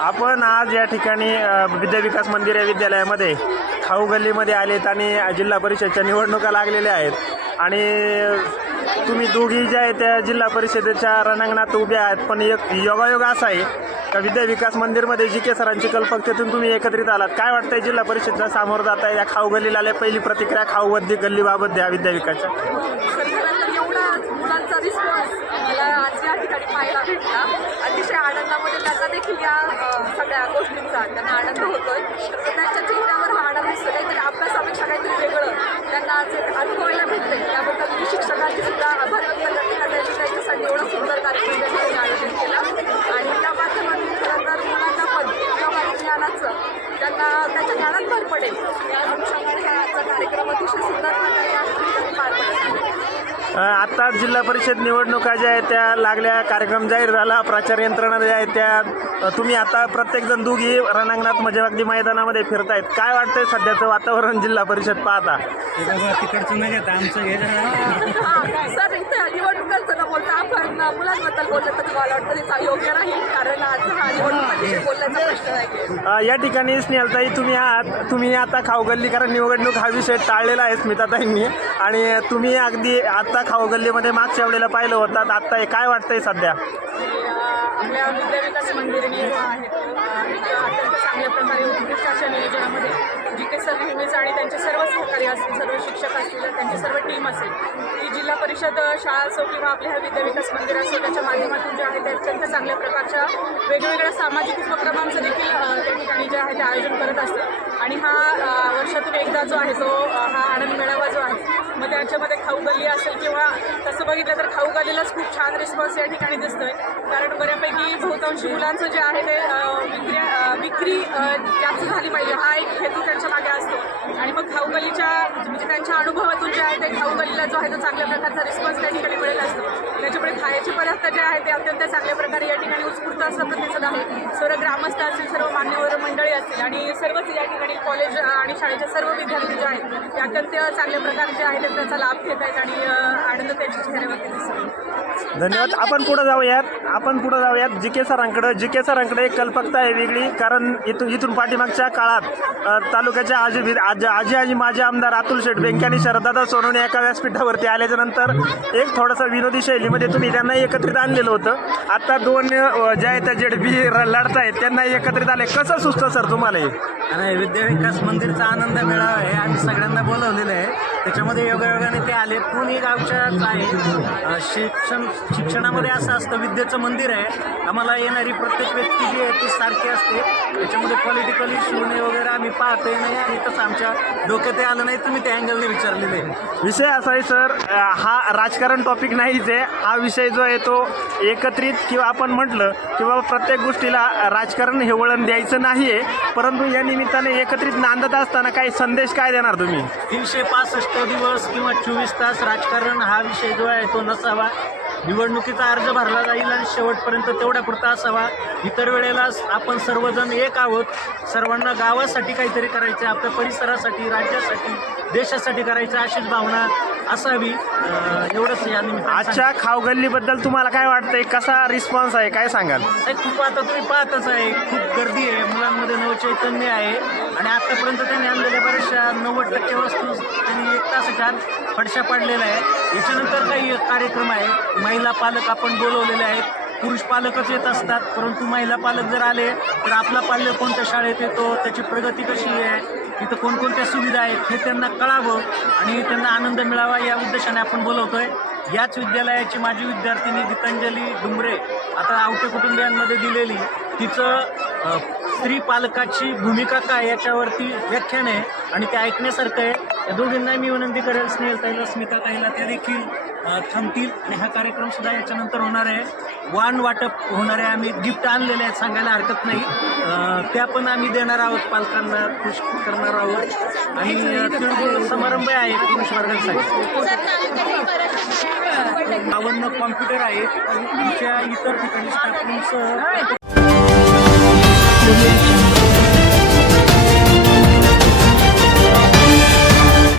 आपण आज या ठिकाणी विद्या विकास मंदिर या विद्यालयामध्ये खाऊ गल्लीमध्ये आलेत आणि जिल्हा परिषदच्या निवडणुका लागलेल्या आहेत आणि तुम्ही दोघी ज्या आहेत त्या जिल्हा परिषदेच्या रणांगणात उभ्या आहात. पण एक योगायोग असा आहे का विद्या विकास मंदिरमध्ये जी.के. सरांची कल्पकतेतून तुम्ही एकत्रित आलात. काय वाटतंय जिल्हा परिषदेला सामोरं जात आहे या खाऊ गल्लीला आल्या पहिली प्रतिक्रिया खाऊ गल्लीबाबत द्या विद्या विकासच्या. मुलांचा रिस्पॉन्स मला आज या ठिकाणी पाहायला भेटला. अतिशय आनंदामध्ये त्यांना देखील या सगळ्या गोष्टींचा त्यांना आनंद होतोय. तर त्यांच्या चेहऱ्यावर हा आनंद दिसतो. काहीतरी अभ्यासापेक्षा काहीतरी वेगळं त्यांना आज अनुभवायला भेटतंय. त्याबद्दल मी शिक्षकांची सुद्धा आभार व्यक्त करते का त्यांनी त्यांच्यासाठी एवढा सुंदर कार्यक्रम त्यांनी आयोजित केला आणि त्या माध्यमातून खरं तर मुलांना पण उपयोग आणि ज्ञानाचं त्यांना त्याच्या ज्ञानात भर पडेल या अनुषंगाने आजचा कार्यक्रम अतिशय सुंदर प्रकारे या ठिकाणी पार पडत. आता जिल्हा परिषद निवडणुका ज्या आहेत त्या लागल्या, कार्यक्रम जाहीर झाला, प्रचार यंत्रणा ज्या आहेत त्या तुम्ही आता प्रत्येकजण दोघी रणांगणात म्हणजे अगदी मैदानामध्ये फिरतायत. काय वाटतंय सध्याचं वातावरण जिल्हा परिषद पाहता? तिकडचं नाही घेत आमचं हे सर इथे निवडणुकांचं न बोलता आपण मुलांबद्दल बोललं तर मला वाटतं ते योग्य राहील कारण आज हा निवडणुकांविषयी बोलण्याचा प्रश्न आहे. या ठिकाणी स्नेहलताई तुम्ही आता खाऊ गल्ली कारण निवडणूक हा विषय टाळलेला आहे स्मिताताईंनी आणि तुम्ही अगदी आता खाऊ गल्लीमध्ये मागच्या वेळेला पाहिलं होतं. आता काय वाटतंय सध्या? आपल्या विद्या विकास मंदिरने आहेत अत्यंत चांगल्या प्रकारे उत्कृष्ट अशा नियोजनामध्ये जी.के. सर नेहमीच आणि त्यांचे सर्व सहकारी असतील, सर्व शिक्षक असतील, त्यांची सर्व टीम असेल, ती जिल्हा परिषद शाळा असो किंवा आपल्या ह्या विद्या विकास मंदिर असो त्याच्या माध्यमातून जे आहे ते अत्यंत चांगल्या प्रकारच्या वेगवेगळ्या सामाजिक उपक्रमांचं देखील त्या ठिकाणी जे आहे ते आयोजन करत असतं आणि हा वर्षातून एकदा जो आहे तो हा आनंद मेळावा जो आहे मग त्याच्यामध्ये खाऊ गल्ली असेल किंवा तसं बघितलं तर खाऊ गल्लीलाच खूप छान रिस्पॉन्स या ठिकाणी दिसतोय. कारण बऱ्यापैकी बहुतांशी मुलांचं जे आहे ते विक्री जास्त झाली पाहिजे हा एक हेतू त्यांच्या मागे असतो आणि मग खाऊ गल्लीच्या म्हणजे त्यांच्या अनुभवातून जे आहे ते खाऊ गल्लीला जो आहे तो चांगल्या प्रकारचा रिस्पॉन्स त्या ठिकाणी मिळत असतो. त्याच्यामुळे खायचे पदार्थ जे आहे ते अत्यंत चांगल्या प्रकारे या ठिकाणी उत्स्फूर्त असताना दिसत आहे. सर्व ग्रामस्थ असतील, सर्व मान्यवर मंडळी असतील आणि सर्वच या ठिकाणी कॉलेज आणि शाळेचे सर्व विद्यार्थी जे आहेत ते अत्यंत चांगल्या प्रकारे जे आहे त्याचा लाभ घेत आहेत आणि आनंद त्यांच्या चेहऱ्यावरती दिसतो. धन्यवाद. आपण पुढे जाऊयात जी.के. सरांकडे एक कल्पकता आहे वेगळी कारण इथून पाठीमागच्या काळात तालुक्याच्या आजी माजी आमदार अतुल शेठ बेंके आणि शरददादा सोनवणे एका व्यासपीठावरती आल्याच्या नंतर एक थोडंसं विनोदी शैलीमध्ये तुम्ही त्यांना एकत्रित आणलेलं होतं. आता दोन ज्या आहेत त्या जेडबी लढतायत त्यांना एकत्रित आले. कसं सुचतं सर तुम्हाला हे? आणि विद्या विकास मंदिरचा आनंद मेळावा आहे. आम्ही सगळ्यांना बोलवलेलं आहे. त्याच्यामध्ये योगायोगाने ते आले. पुणे गावच्याच आहे. शिक्षणामध्ये असं असतं विद्येचं मंदिर आहे. आम्हाला येणारी प्रत्येक व्यक्ती जी आहे ती सारखी असते. त्याच्यामध्ये पॉलिटिकल इश्यूने वगैरे आम्ही पाहतोय नाही आणि तसं आमच्या डोक्यात आलं नाही. तुम्ही त्या अँगलने विचारलेलं आहे. विषय असा आहे सर, हा राजकारण टॉपिक नाहीच आहे. हा विषय जो आहे तो एकत्रित किंवा आपण म्हटलं किंवा प्रत्येक गोष्टीला राजकारण हे वळण द्यायचं नाही आहे, परंतु या निमित्ताने एकत्रित नांदत असताना काही संदेश काय देणार तुम्ही? 365 दिवस किंवा 24 तास राजकारण हा विषय जो आहे तो नसावा. निवडणुकीचा अर्ज भरला जाईल आणि शेवटपर्यंत तेवढ्या पुरता असावा. इतर वेळेला आपण सर्वजण एक आहोत. सर्वांना गावासाठी काहीतरी करायचं, आपल्या परिसरासाठी, राज्यासाठी, देशासाठी करायचं अशीच भावना असावी. एवढंच या निमित्तानं. आजच्या खाऊ गल्लीबद्दल तुम्हाला काय वाटतंय? कसा रिस्पॉन्स आहे काय सांगाल? खूप आता तुम्ही पाहतच आहे, खूप गर्दी आहे, मुलांमध्ये नवचैतन्य आहे आणि आतापर्यंत त्यांनी आणलेल्या बऱ्याचशा 90% वस्तू त्यांनी 1 तासाच्या आत फडशा पाडलेला आहे. याच्यानंतर काही कार्यक्रम आहे. महिला पालक आपण बोलवलेले आहेत. पुरुष पालकच येत असतात, परंतु महिला पालक जर आले तर आपला पाल्य कोणत्या शाळेत येतो, त्याची प्रगती कशी आहे, इथं कोणकोणत्या सुविधा आहेत हे त्यांना कळावं आणि त्यांना आनंद मिळावा या उद्देशाने आपण बोलवतोय. याच विद्यालयाची माजी विद्यार्थिनी गीतांजली डुंबरे आता आवटे कुटुंबियांमध्ये दिलेली तिचं स्त्री पालकाची भूमिका काय याच्यावरती व्याख्यान आहे आणि ते ऐकण्यासारखं आहे. या दोघींना मी विनंती करेल, स्नेहलताईला, स्मिताताईला, त्या देखील थांबतील आणि हा कार्यक्रमसुद्धा याच्यानंतर होणार आहे. वाण वाटप होणार आहे. आम्ही गिफ्ट आणलेले आहेत, सांगायला हरकत नाही. त्या पण आम्ही देणार आहोत, पालकांना खुश करणार आहोत आणि तिळगुळ समारंभ आहे पुरुष वर्गासाठी. 52 कॉम्प्युटर आहेत. आमच्या इतर ठिकाणी स्टाफ रूमसह